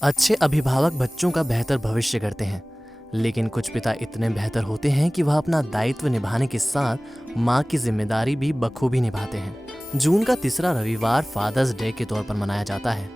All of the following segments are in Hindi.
अच्छे अभिभावक बच्चों का बेहतर भविष्य करते हैं, लेकिन कुछ पिता इतने बेहतर होते हैं कि वह अपना दायित्व निभाने के साथ माँ की जिम्मेदारी भी बखूबी निभाते हैं। जून का तीसरा रविवार फादर्स डे के तौर पर मनाया जाता है।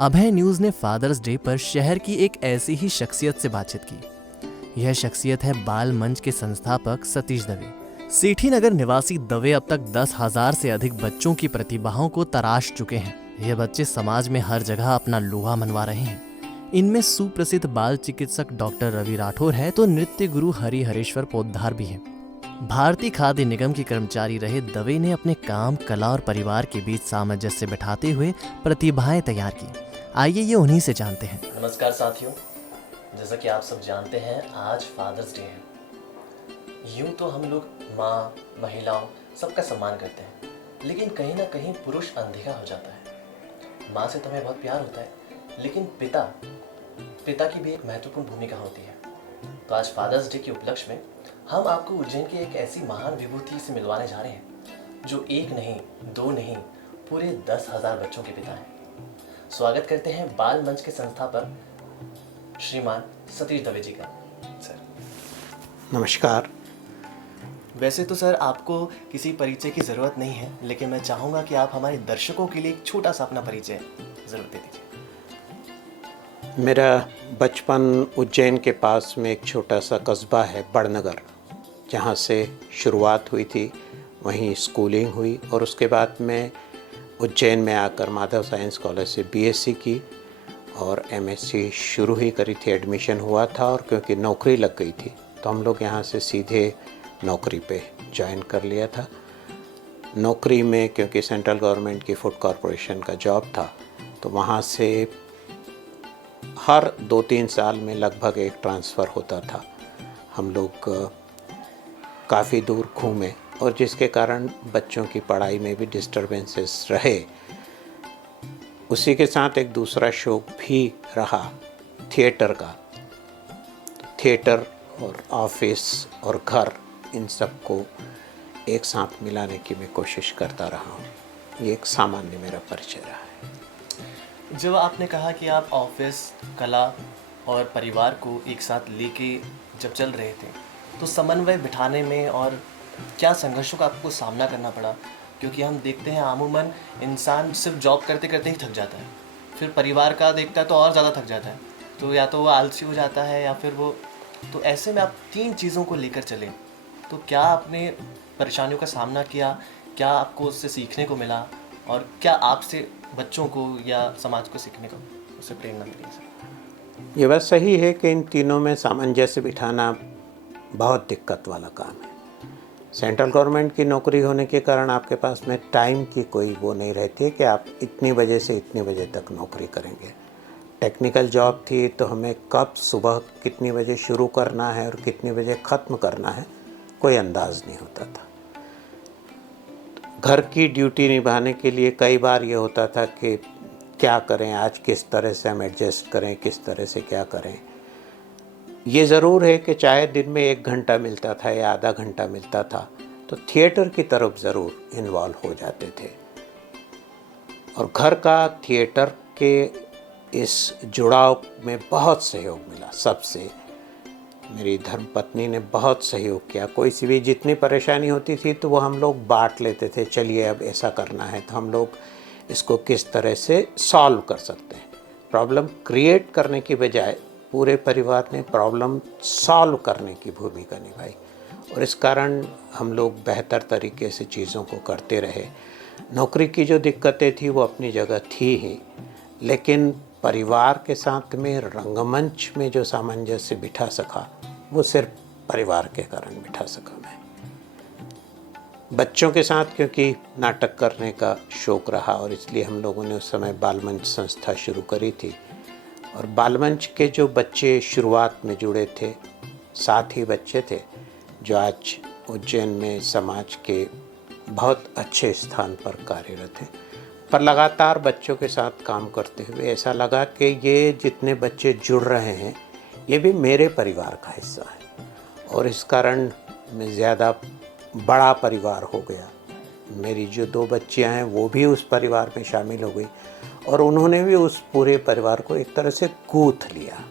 अभय न्यूज़ ने फादर्स डे पर शहर की एक ऐसी ही शख्सियत से बातचीत की। यह शख्सियत है बाल मंच के संस्थापक सतीश दवे। सेठी नगर निवासी दवे अब तक 10,000 से अधिक बच्चों की प्रतिभाओं को तराश चुके हैं। ये बच्चे समाज में हर जगह अपना लोहा मनवा रहे हैं। इनमें सुप्रसिद्ध बाल चिकित्सक डॉक्टर रवि राठौर है तो नृत्य गुरु हरि हरेश्वर पोद्दार भी है। भारतीय खाद्य निगम के कर्मचारी रहे दवे ने अपने काम, कला और परिवार के बीच सामंजस्य बिठाते हुए प्रतिभाएं तैयार की। आइए ये उन्हीं से जानते हैं। नमस्कार साथियों, जैसा कि आप सब जानते हैं आज फादर्स डे है। यूं तो हम लोग माँ, महिलाओं सबका सम्मान करते हैं, लेकिन कहीं ना कहीं पुरुष अनदेखा हो जाता है। माँ से तो हमें बहुत प्यार होता है, लेकिन पिता की भी एक महत्वपूर्ण भूमिका होती है। तो आज फादर्स डे के उपलक्ष्य में हम आपको उज्जैन की एक ऐसी महान विभूति से मिलवाने जा रहे हैं जो एक नहीं, दो नहीं, पूरे 10,000 बच्चों के पिता हैं। स्वागत करते हैं बाल मंच के संस्थापक श्रीमान सतीश दवे जी का। सर नमस्कार। वैसे तो सर आपको किसी परिचय की ज़रूरत नहीं है, लेकिन मैं चाहूँगा कि आप हमारे दर्शकों के लिए एक छोटा सा अपना परिचय ज़रूर दे दीजिए। मेरा बचपन उज्जैन के पास में एक छोटा सा कस्बा है बड़नगर, जहाँ से शुरुआत हुई थी, वहीं स्कूलिंग हुई और उसके बाद में उज्जैन में आकर माधव साइंस कॉलेज से बीएससी की और एमएससी शुरू ही करी थी। एडमिशन हुआ था और क्योंकि नौकरी लग गई थी तो हम लोग यहाँ से सीधे नौकरी पे ज्वाइन कर लिया था। नौकरी में क्योंकि सेंट्रल गवर्नमेंट की फूड कॉरपोरेशन का जॉब था तो वहाँ से हर 2-3 साल में लगभग एक ट्रांसफ़र होता था। हम लोग काफ़ी दूर घूमे और जिसके कारण बच्चों की पढ़ाई में भी डिस्टर्बेंसेस रहे। उसी के साथ एक दूसरा शौक भी रहा थिएटर का। थिएटर और ऑफिस और घर, इन सब को एक साथ मिलाने की मैं कोशिश करता रहा हूँ। ये एक सामान्य मेरा परिचय रहा है। जब आपने कहा कि आप ऑफिस, कला और परिवार को एक साथ लेके जब चल रहे थे, तो समन्वय बिठाने में और क्या संघर्षों का आपको सामना करना पड़ा? क्योंकि हम देखते हैं अमूमन इंसान सिर्फ जॉब करते करते ही थक जाता है, फिर परिवार का देखता है तो और ज़्यादा थक जाता है, तो या तो वो आलसी हो जाता है या फिर वो, तो ऐसे में आप 3 चीज़ों को लेकर चले, तो क्या आपने परेशानियों का सामना किया? क्या आपको उससे सीखने को मिला और क्या आपसे बच्चों को या समाज को सीखने को उससे प्रेरणा मिली है? ये बात सही है कि इन तीनों में सामंजस्य बिठाना बहुत दिक्कत वाला काम है। सेंट्रल गवर्नमेंट की नौकरी होने के कारण आपके पास में टाइम की कोई वो नहीं रहती है कि आप इतनी बजे से इतनी बजे तक नौकरी करेंगे। टेक्निकल जॉब थी तो हमें कब सुबह कितनी बजे शुरू करना है और कितनी बजे ख़त्म करना है कोई अंदाज़ नहीं होता था। घर की ड्यूटी निभाने के लिए कई बार ये होता था कि क्या करें, आज किस तरह से हम एडजस्ट करें, किस तरह से क्या करें। ये ज़रूर है कि चाहे दिन में 1 घंटा मिलता था या आधा घंटा मिलता था तो थिएटर की तरफ ज़रूर इन्वॉल्व हो जाते थे। और घर का थिएटर के इस जुड़ाव में बहुत सहयोग मिला सबसे। मेरी धर्मपत्नी ने बहुत सहयोग किया। कोई सी भी जितनी परेशानी होती थी तो वो हम लोग बांट लेते थे, चलिए अब ऐसा करना है तो हम लोग इसको किस तरह से सॉल्व कर सकते हैं। प्रॉब्लम क्रिएट करने की बजाय पूरे परिवार ने प्रॉब्लम सॉल्व करने की भूमिका निभाई और इस कारण हम लोग बेहतर तरीके से चीज़ों को करते रहे। नौकरी की जो दिक्कतें थी वो अपनी जगह थी ही, लेकिन परिवार के साथ में रंगमंच में जो सामंजस्य बिठा सका वो सिर्फ परिवार के कारण बिठा सका मैं। बच्चों के साथ क्योंकि नाटक करने का शौक़ रहा और इसलिए हम लोगों ने उस समय बालमंच संस्था शुरू करी थी और बालमंच के जो बच्चे शुरुआत में जुड़े थे 7 ही बच्चे थे जो आज उज्जैन में समाज के बहुत अच्छे स्थान पर कार्यरत हैं। पर लगातार बच्चों के साथ काम करते हुए ऐसा लगा कि ये जितने बच्चे जुड़ रहे हैं ये भी मेरे परिवार का हिस्सा है और इस कारण मैं ज़्यादा बड़ा परिवार हो गया। मेरी जो 2 बच्चियां हैं वो भी उस परिवार में शामिल हो गई और उन्होंने भी उस पूरे परिवार को एक तरह से गूंथ लिया।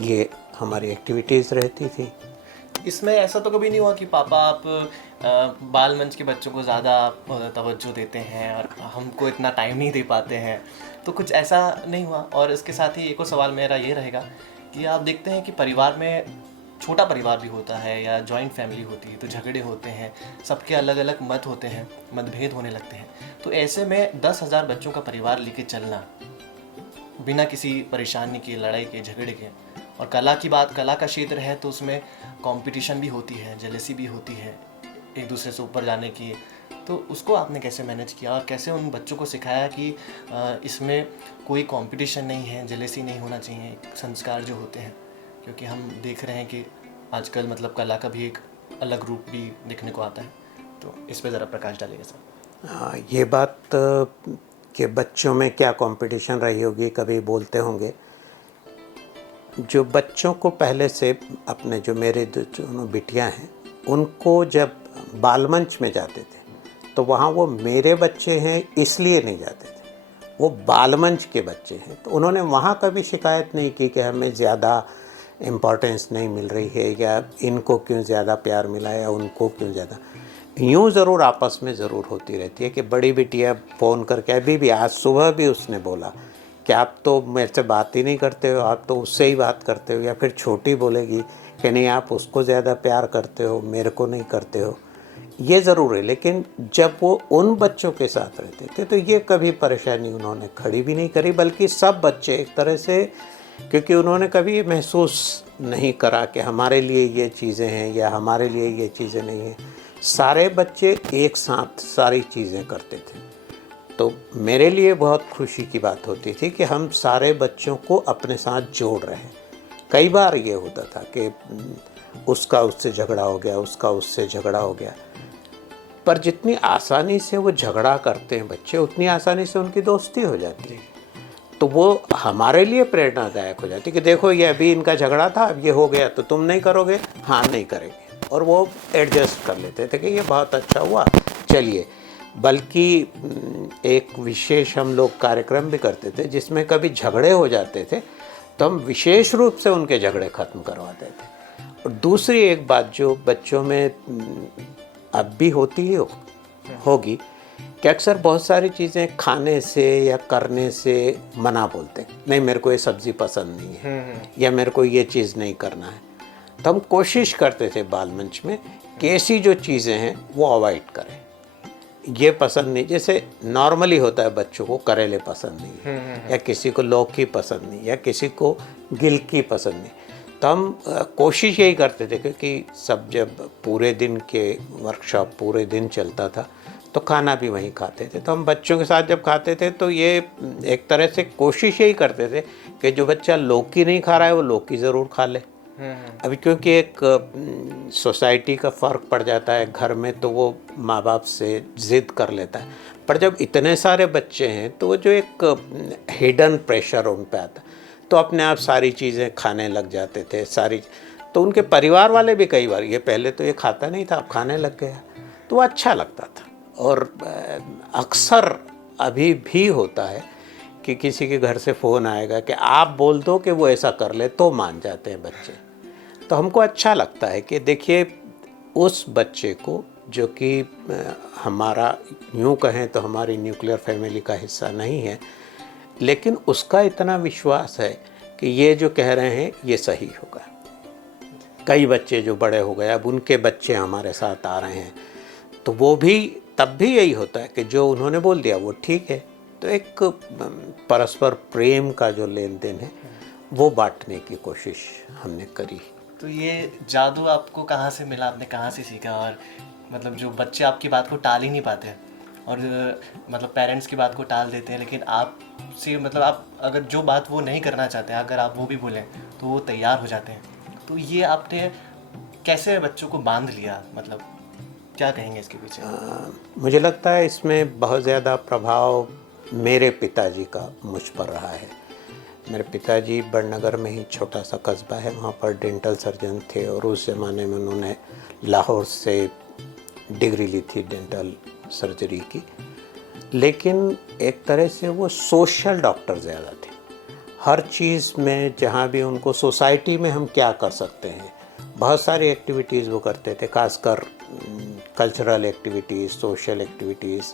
ये हमारी एक्टिविटीज़ रहती थी। इसमें ऐसा तो कभी नहीं हुआ कि पापा आप बाल मंच के बच्चों को ज़्यादा तवज्जो देते हैं और हमको इतना टाइम नहीं दे पाते हैं, तो कुछ ऐसा नहीं हुआ? और इसके साथ ही एक और सवाल मेरा ये रहेगा कि आप देखते हैं कि परिवार में छोटा परिवार भी होता है या जॉइंट फैमिली होती है तो झगड़े होते हैं, सबके अलग अलग मत होते हैं, मतभेद होने लगते हैं। तो ऐसे में 10,000 बच्चों का परिवार लेके चलना बिना किसी परेशानी के, लड़ाई के, झगड़े के, और कला की बात, कला का क्षेत्र है तो उसमें कंपटीशन भी होती है, जेलसी भी होती है एक दूसरे से ऊपर जाने की, तो उसको आपने कैसे मैनेज किया और कैसे उन बच्चों को सिखाया कि इसमें कोई कंपटीशन नहीं है, जेलसी नहीं होना चाहिए, संस्कार जो होते हैं? क्योंकि हम देख रहे हैं कि आजकल मतलब कला का भी एक अलग रूप भी देखने को आता है, तो इस पे ज़रा प्रकाश डालिएगा सर। हाँ, ये बात कि बच्चों में क्या कंपटीशन रही होगी, कभी बोलते होंगे। जो बच्चों को पहले से अपने जो मेरे दोनों बिटियां हैं उनको जब बालमंच में जाते थे तो वहाँ वो मेरे बच्चे हैं इसलिए नहीं जाते थे, वो बालमंच के बच्चे हैं। तो उन्होंने वहाँ कभी शिकायत नहीं की कि हमें ज़्यादा इम्पोर्टेंस नहीं मिल रही है या इनको क्यों ज़्यादा प्यार मिला या उनको क्यों ज़्यादा। यूँ ज़रूर आपस में ज़रूर होती रहती है कि बड़ी बिटिया फ़ोन करके, अभी भी आज सुबह भी उसने बोला कि आप तो मेरे से बात ही नहीं करते हो, आप तो उससे ही बात करते हो। या फिर छोटी बोलेगी कि नहीं आप उसको ज़्यादा प्यार करते हो, मेरे को नहीं करते हो। ये ज़रूर है, लेकिन जब वो उन बच्चों के साथ रहते थे तो ये कभी परेशानी उन्होंने खड़ी भी नहीं करी, बल्कि सब बच्चे एक तरह से, क्योंकि उन्होंने कभी ये महसूस नहीं करा कि हमारे लिए ये चीज़ें हैं या हमारे लिए ये चीज़ें नहीं हैं। सारे बच्चे एक साथ सारी चीज़ें करते थे। तो मेरे लिए बहुत खुशी की बात होती थी कि हम सारे बच्चों को अपने साथ जोड़ रहे हैं। कई बार ये होता था कि उसका उससे झगड़ा हो गया, उसका उससे झगड़ा हो गया, पर जितनी आसानी से वो झगड़ा करते हैं बच्चे, उतनी आसानी से उनकी दोस्ती हो जाती है। तो वो हमारे लिए प्रेरणादायक हो जाती है कि देखो ये अभी इनका झगड़ा था, अब ये हो गया तो तुम नहीं करोगे? हाँ, नहीं करेंगे। और वो एडजस्ट कर लेते थे कि ये बहुत अच्छा हुआ, चलिए। बल्कि एक विशेष हम लोग कार्यक्रम भी करते थे जिसमें कभी झगड़े हो जाते थे तो हम विशेष रूप से उनके झगड़े ख़त्म करवाते थे। और दूसरी एक बात जो बच्चों में अब भी होती है होगी कि अक्सर बहुत सारी चीज़ें खाने से या करने से मना बोलते हैं, नहीं मेरे को ये सब्ज़ी पसंद नहीं है या मेरे को ये चीज़ नहीं करना है। तो हम कोशिश करते थे बालमंच में कि ऐसी जो चीज़ें हैं वो अवॉइड करें। ये पसंद नहीं, जैसे नॉर्मली होता है बच्चों को करेले पसंद नहीं है या किसी को लौकी पसंद नहीं या किसी को गिलकी पसंद नहीं। तो हम कोशिश यही करते थे, क्योंकि सब जब पूरे दिन के वर्कशॉप पूरे दिन चलता था तो खाना भी वहीं खाते थे। तो हम बच्चों के साथ जब खाते थे तो ये एक तरह से कोशिश यही करते थे कि जो बच्चा लौकी नहीं खा रहा है वो लौकी ज़रूर खा ले। अभी क्योंकि एक सोसाइटी का फ़र्क पड़ जाता है घर में, तो वो माँ बाप से ज़िद कर लेता है। पर जब इतने सारे बच्चे हैं तो वो जो एक हिडन प्रेशर उन पे आता, तो अपने आप सारी चीज़ें खाने लग जाते थे सारी। तो उनके परिवार वाले भी कई बार, ये पहले तो ये खाता नहीं था अब खाने लग गया, तो वो अच्छा लगता था। और अक्सर अभी भी होता है कि किसी के घर से फ़ोन आएगा कि आप बोल दो कि वो ऐसा कर ले, तो मान जाते हैं बच्चे। तो हमको अच्छा लगता है कि देखिए उस बच्चे को जो कि हमारा यूँ कहें तो हमारी न्यूक्लियर फैमिली का हिस्सा नहीं है, लेकिन उसका इतना विश्वास है कि ये जो कह रहे हैं ये सही होगा। कई बच्चे जो बड़े हो गए, अब उनके बच्चे हमारे साथ आ रहे हैं, तो वो भी तब भी यही होता है कि जो उन्होंने बोल दिया वो ठीक है। तो एक परस्पर प्रेम का जो लेन देन है वो बांटने की कोशिश हमने करी। तो ये जादू आपको कहाँ से मिला, आपने कहाँ से सीखा? और मतलब जो बच्चे आपकी बात को टाल ही नहीं पाते और मतलब पेरेंट्स की बात को टाल देते हैं, लेकिन आप से मतलब आप अगर जो बात वो नहीं करना चाहते हैं अगर आप वो भी बोलें तो वो तैयार हो जाते हैं। तो ये आपने कैसे बच्चों को बांध लिया, मतलब क्या कहेंगे इसके पीछे? मुझे लगता है इसमें बहुत ज़्यादा प्रभाव मेरे पिताजी का मुझ पर रहा है। मेरे पिताजी बड़नगर में ही छोटा सा कस्बा है, वहाँ पर डेंटल सर्जन थे और उस ज़माने में उन्होंने लाहौर से डिग्री ली थी डेंटल सर्जरी की। लेकिन एक तरह से वो सोशल डॉक्टर ज़्यादा थे। हर चीज़ में जहाँ भी उनको सोसाइटी में हम क्या कर सकते हैं, बहुत सारी एक्टिविटीज़ वो करते थे, खासकर कल्चरल एक्टिविटीज़, सोशल एक्टिविटीज़।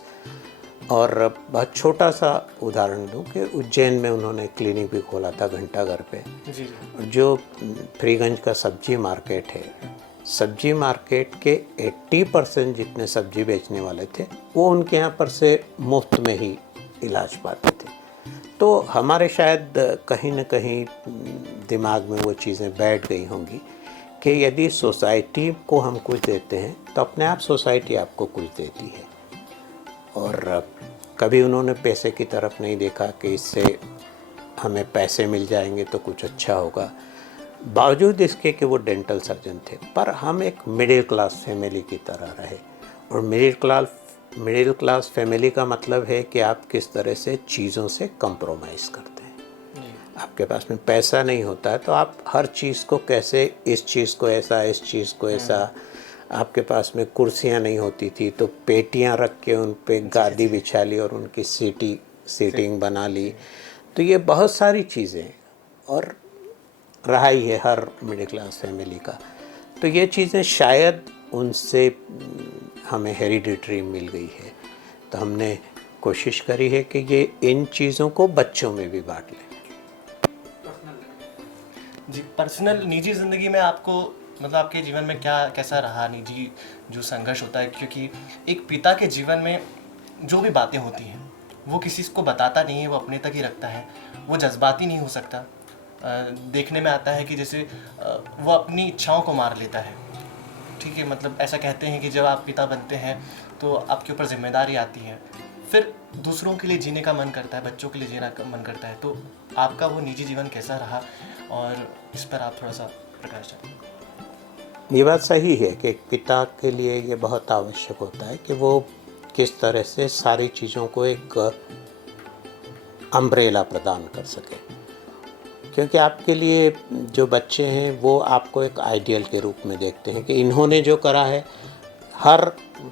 और बहुत छोटा सा उदाहरण दूँ कि उज्जैन में उन्होंने क्लिनिक भी खोला था घंटाघर पे। जी। जो फ्रीगंज का सब्जी मार्केट है, सब्जी मार्केट के 80% जितने सब्जी बेचने वाले थे वो उनके यहाँ पर से मुफ्त में ही इलाज पाते थे। तो हमारे शायद कहीं न कहीं दिमाग में वो चीज़ें बैठ गई होंगी कि यदि सोसाइटी को हम कुछ देते हैं तो अपने आप सोसाइटी आपको कुछ देती है। और कभी उन्होंने पैसे की तरफ नहीं देखा कि इससे हमें पैसे मिल जाएंगे तो कुछ अच्छा होगा। बावजूद इसके कि वो डेंटल सर्जन थे, पर हम एक मिडिल क्लास फैमिली की तरह रहे। और मिडिल क्लास फैमिली का मतलब है कि आप किस तरह से चीज़ों से कंप्रोमाइज़ करते हैं। आपके पास में पैसा नहीं होता है तो आप हर चीज़ को कैसे, इस चीज़ को ऐसा, इस चीज़ को ऐसा। आपके पास में कुर्सियाँ नहीं होती थी तो पेटियाँ रख के उन पे गादी बिछा ली और उनकी सीटिंग बना ली। तो ये बहुत सारी चीज़ें, और रहा ही है हर मिडिल क्लास फैमिली का। तो ये चीज़ें शायद उनसे हमें हेरिडिटरी मिल गई है। तो हमने कोशिश करी है कि ये इन चीज़ों को बच्चों में भी बांट लें। जी, पर्सनल निजी ज़िंदगी में आपको मतलब आपके जीवन में क्या कैसा रहा निजी जो संघर्ष होता है, क्योंकि एक पिता के जीवन में जो भी बातें होती हैं वो किसी को बताता नहीं है, वो अपने तक ही रखता है, वो जज्बाती नहीं हो सकता। देखने में आता है कि जैसे वो अपनी इच्छाओं को मार लेता है। ठीक है, मतलब ऐसा कहते हैं कि जब आप पिता बनते हैं तो आपके ऊपर जिम्मेदारी आती है, फिर दूसरों के लिए जीने का मन करता है, बच्चों के लिए जीने का मन करता है। तो आपका वो निजी जीवन कैसा रहा, और इस पर आप थोड़ा सा प्रकाश डालें। ये बात सही है कि एक पिता के लिए ये बहुत आवश्यक होता है कि वो किस तरह से सारी चीज़ों को एक अम्ब्रेला प्रदान कर सके। क्योंकि आपके लिए जो बच्चे हैं वो आपको एक आइडियल के रूप में देखते हैं कि इन्होंने जो करा है, हर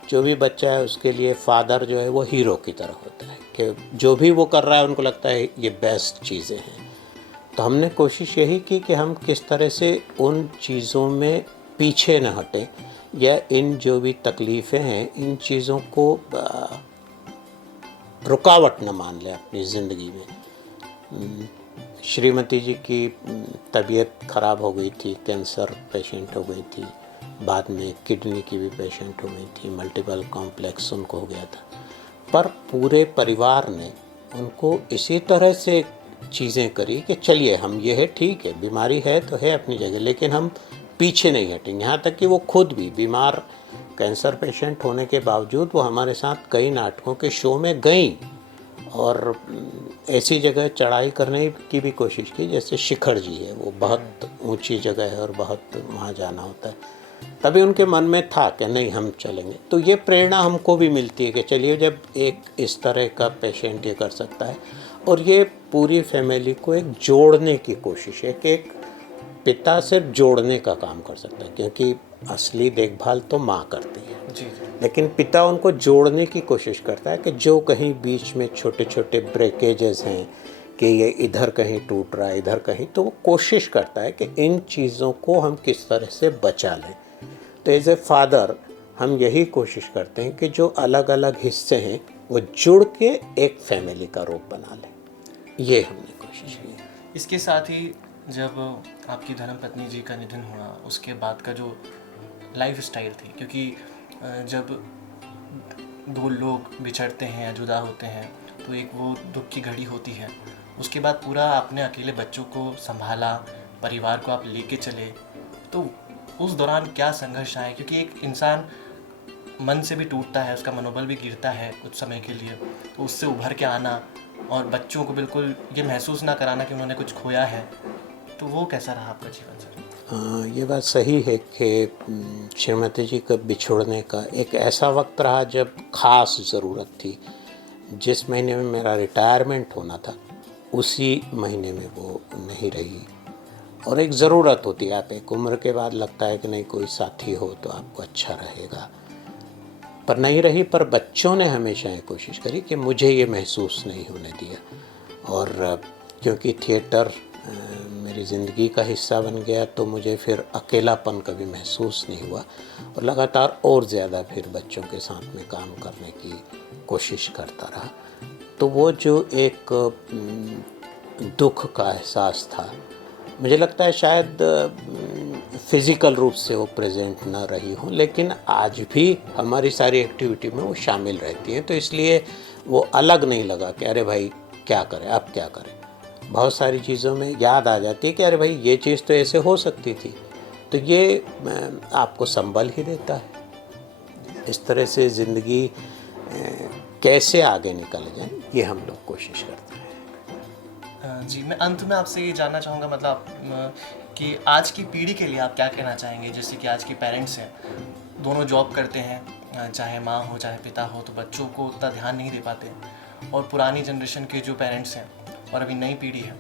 जो भी बच्चा है उसके लिए फादर जो है वो हीरो की तरह होता है कि जो भी वो कर रहा है उनको लगता है ये बेस्ट चीज़ें हैं। तो हमने कोशिश यही की कि हम किस तरह से उन चीज़ों में पीछे न हटें, या इन जो भी तकलीफ़ें हैं इन चीज़ों को रुकावट न मान लें अपनी ज़िंदगी में। श्रीमती जी की तबीयत ख़राब हो गई थी, कैंसर पेशेंट हो गई थी, बाद में किडनी की भी पेशेंट हो गई थी, मल्टीपल कॉम्प्लेक्स उनको हो गया था। पर पूरे परिवार ने उनको इसी तरह से चीज़ें करी कि चलिए हम ये है, ठीक है बीमारी है तो है अपनी जगह, लेकिन हम पीछे नहीं हटेंगे। यहाँ तक कि वो खुद भी बीमार कैंसर पेशेंट होने के बावजूद वो हमारे साथ कई नाटकों के शो में गई और ऐसी जगह चढ़ाई करने की भी कोशिश की जैसे शिखर जी है, वो बहुत ऊंची जगह है और बहुत वहाँ जाना होता है। तभी उनके मन में था कि नहीं हम चलेंगे। तो ये प्रेरणा हमको भी मिलती है कि चलिए जब एक इस तरह का पेशेंट ये कर सकता है, और ये पूरी फैमिली को एक जोड़ने की कोशिश है कि एक पिता सिर्फ जोड़ने का काम कर सकता है, क्योंकि असली देखभाल तो माँ करती है जी। लेकिन पिता उनको जोड़ने की कोशिश करता है कि जो कहीं बीच में छोटे छोटे ब्रेकेजेस हैं कि ये इधर कहीं टूट रहा है इधर कहीं, तो वो कोशिश करता है कि इन चीज़ों को हम किस तरह से बचा लें। तो एज ए फादर हम यही कोशिश करते हैं कि जो अलग अलग हिस्से हैं वो जुड़ के एक फैमिली का रूप बना लें, ये हमने कोशिश की। इसके साथ ही जब आपकी धर्मपत्नी जी का निधन हुआ उसके बाद का जो लाइफ स्टाइल थी, क्योंकि जब दो लोग बिछड़ते हैं या जुदा होते हैं तो एक वो दुख की घड़ी होती है। उसके बाद पूरा आपने अकेले बच्चों को संभाला, परिवार को आप लेके चले, तो उस दौरान क्या संघर्ष आए? क्योंकि एक इंसान मन से भी टूटता है, उसका मनोबल भी गिरता है कुछ समय के लिए, तो उससे उभर के आना और बच्चों को बिल्कुल ये महसूस ना कराना कि उन्होंने कुछ खोया है, तो वो कैसा रहा आपका जीवन सर? ये बात सही है कि श्रीमती जी का बिछोड़ने का एक ऐसा वक्त रहा जब ख़ास ज़रूरत थी। जिस महीने में मेरा रिटायरमेंट होना था उसी महीने में वो नहीं रही, और एक ज़रूरत होती है, आप एक उम्र के बाद लगता है कि नहीं कोई साथी हो तो आपको अच्छा रहेगा। पर नहीं रही, पर बच्चों ने हमेशा ये कोशिश करी कि मुझे ये महसूस नहीं होने दिया। और क्योंकि थिएटर मेरी ज़िंदगी का हिस्सा बन गया, तो मुझे फिर अकेलापन कभी महसूस नहीं हुआ, और लगातार और ज़्यादा फिर बच्चों के साथ में काम करने की कोशिश करता रहा। तो वो जो एक दुख का एहसास था, मुझे लगता है शायद फिज़िकल रूप से वो प्रेजेंट ना रही हो, लेकिन आज भी हमारी सारी एक्टिविटी में वो शामिल रहती हैं। तो इसलिए वो अलग नहीं लगा कि अरे भाई क्या करें, अब क्या करें। बहुत सारी चीज़ों में याद आ जाती है कि अरे भाई ये चीज़ तो ऐसे हो सकती थी। तो ये आपको संबल ही देता है। इस तरह से ज़िंदगी कैसे आगे निकल जाए, ये हम लोग कोशिश करते हैं। जी, मैं अंत में आपसे ये जानना चाहूँगा, मतलब कि आज की पीढ़ी के लिए आप क्या कहना चाहेंगे? जैसे कि आज के पेरेंट्स हैं, दोनों जॉब करते हैं, चाहे माँ हो चाहे पिता हो, तो बच्चों को उतना ध्यान नहीं दे पाते। और पुरानी जनरेशन के जो पेरेंट्स हैं और अभी नई पीढ़ी है,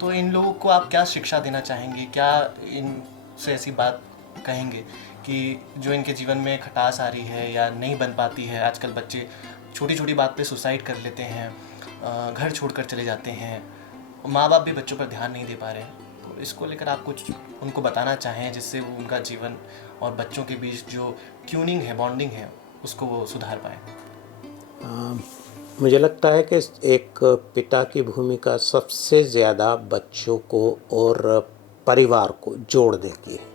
तो इन लोगों को आप क्या शिक्षा देना चाहेंगे? क्या इनसे ऐसी बात कहेंगे कि जो इनके जीवन में खटास आ रही है या नहीं बन पाती है? आजकल बच्चे छोटी छोटी बात पे सुसाइड कर लेते हैं, घर छोड़कर चले जाते हैं, माँ बाप भी बच्चों पर ध्यान नहीं दे पा रहे हैं। तो इसको लेकर आप कुछ उनको बताना चाहें, जिससे वो उनका जीवन और बच्चों के बीच जो ट्यूनिंग है, बॉन्डिंग है, उसको वो सुधार पाएँ? मुझे लगता है कि एक पिता की भूमिका सबसे ज़्यादा बच्चों को और परिवार को जोड़ देती है।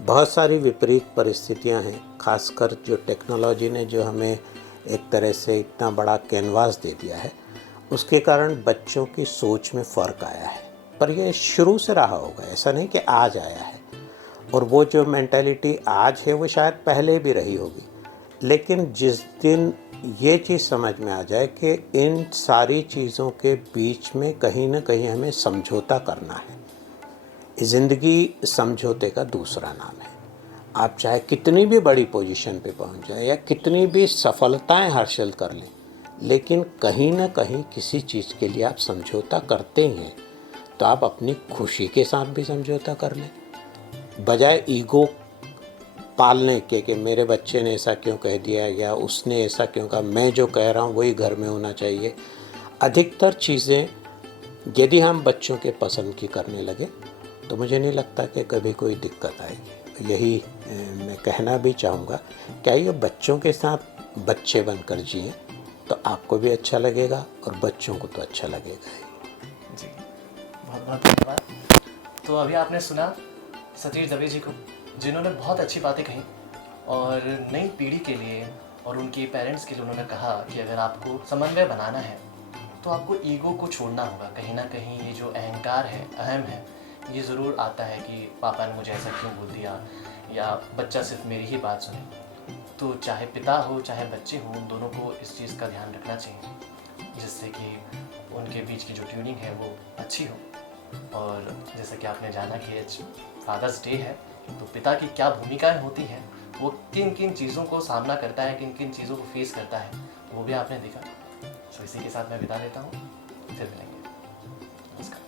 बहुत सारी विपरीत परिस्थितियां हैं, खासकर जो टेक्नोलॉजी ने जो हमें एक तरह से इतना बड़ा कैनवास दे दिया है, उसके कारण बच्चों की सोच में फ़र्क आया है। पर यह शुरू से रहा होगा, ऐसा नहीं कि आज आया है। और वो जो मेंटालिटी आज है वो शायद पहले भी रही होगी, लेकिन जिस दिन ये चीज़ समझ में आ जाए कि इन सारी चीज़ों के बीच में कहीं ना कहीं हमें समझौता करना है। ज़िंदगी समझौते का दूसरा नाम है। आप चाहे कितनी भी बड़ी पोजीशन पे पहुंच जाए या कितनी भी सफलताएं हासिल कर लें, लेकिन कहीं ना कहीं किसी चीज़ के लिए आप समझौता करते ही हैं। तो आप अपनी खुशी के साथ भी समझौता कर लें, बजाय ईगो पालने के कि मेरे बच्चे ने ऐसा क्यों कह दिया या उसने ऐसा क्यों कहा, मैं जो कह रहा हूँ वही घर में होना चाहिए। अधिकतर चीज़ें यदि हम बच्चों के पसंद की करने लगे, तो मुझे नहीं लगता कि कभी कोई दिक्कत आएगी। यही मैं कहना भी चाहूँगा, क्या ये बच्चों के साथ बच्चे बनकर जिए, तो आपको भी अच्छा लगेगा और बच्चों को तो अच्छा लगेगा ही। जी, बहुत बहुत धन्यवाद। तो अभी आपने सुना सतीश दवे जी को, जिन्होंने बहुत अच्छी बातें कही और नई पीढ़ी के लिए और उनके पेरेंट्स के लिए उन्होंने कहा कि अगर आपको समन्वय बनाना है तो आपको ईगो को छोड़ना होगा। कहीं ना कहीं ये जो अहंकार है, अहम है, ये ज़रूर आता है कि पापा ने मुझे ऐसा क्यों बोल दिया, या बच्चा सिर्फ मेरी ही बात सुने। तो चाहे पिता हो चाहे बच्चे हो, उन दोनों को इस चीज़ का ध्यान रखना चाहिए, जिससे कि उनके बीच की जो ट्यूनिंग है वो अच्छी हो। और जैसा कि आपने जाना कि आज फादर्स डे है, तो पिता की क्या भूमिकाएं होती हैं, वो किन किन चीज़ों को सामना करता है, किन किन चीज़ों को फेस करता है, वो भी आपने देखा। तो इसी के साथ मैं विदा लेता हूँ, फिर मिलेंगे। नमस्कार।